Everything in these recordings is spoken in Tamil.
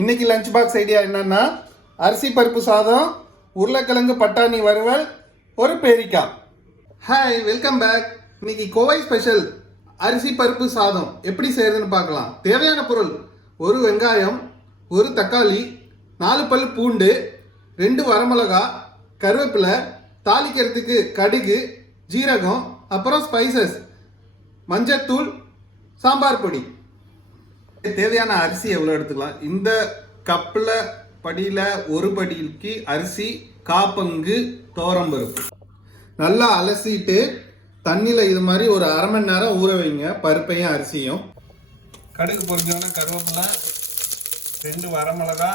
இன்னைக்கு லஞ்ச் பாக்ஸ் ஐடியா என்னன்னா அரிசி பருப்பு சாதம் உருளைக்கிழங்கு பட்டாணி வறுவல் ஒரு பேரிக்காய் ஹாய் வெல்கம் பேக் இன்னைக்கு கோவை ஸ்பெஷல் அரிசி பருப்பு சாதம் எப்படி செய்யறதுன்னு பார்க்கலாம். தேவையான பொருள் ஒரு வெங்காயம் ஒரு தக்காளி நாலு பல் பூண்டு ரெண்டு வரமிளகா கருவேப்பிலை தாளிக்கிறதுக்கு கடுகு ஜீரகம் அப்புறம் ஸ்பைசஸ் மஞ்சத்தூள் சாம்பார் பொடி. தேவையான அரிசி எவ்வளோ எடுத்துக்கலாம்? இந்த கப்பில் படியில் ஒரு படிக்கு அரிசி காப்பங்கு துவரம்பருப்பு நல்லா அலசிட்டு தண்ணியில் இது மாதிரி ஒரு அரை மணி நேரம் ஊற வைங்க பருப்பையும் அரிசியும். கடுகு பொறிஞ்சோன்னா கருவேப்பிலை ரெண்டு வரமிளகா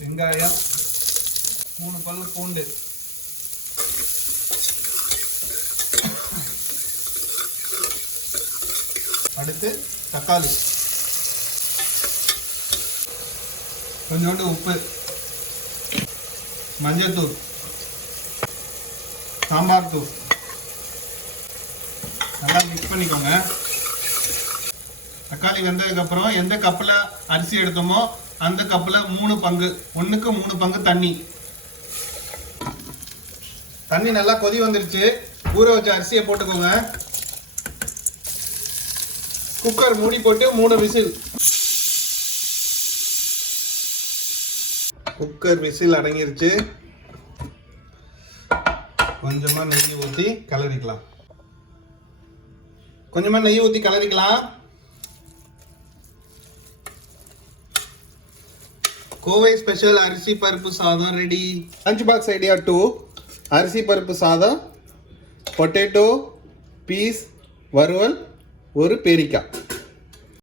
வெங்காயம் மூணு பல்லு பூண்டு. அடுத்து தக்காளி. கொஞ்சோண்டு உப்பு மஞ்சள்தூள் சாம்பார் தூள். நல்லா மிக்ஸ் பண்ணிக்கோங்க. தக்காளி வெந்ததுக்கப்புறம் எந்த கப்பில் அரிசி எடுத்தோமோ அந்த கப்பில் மூணு பங்கு ஒன்றுக்கு மூணு பங்கு தண்ணி. தண்ணி நல்லா கொதி வந்துருச்சு. ஊற வச்ச அரிசியை போட்டுக்கோங்க. குக்கர் மூடி போட்டு மூணு விசில். Cooker whistle அடங்கிருச்சு. கொஞ்சமாக நெய் ஊற்றி கலரிக்கலாம். கொஞ்சமாக நெய் ஊற்றி கலரிக்கலாம். கோவை ஸ்பெஷல் அரிசி பருப்பு சாதம் ready. Lunch box idea two. அரிசி பருப்பு சாதம் பொட்டேட்டோ பீஸ் வறுவல் ஒரு பேரிக்காய்.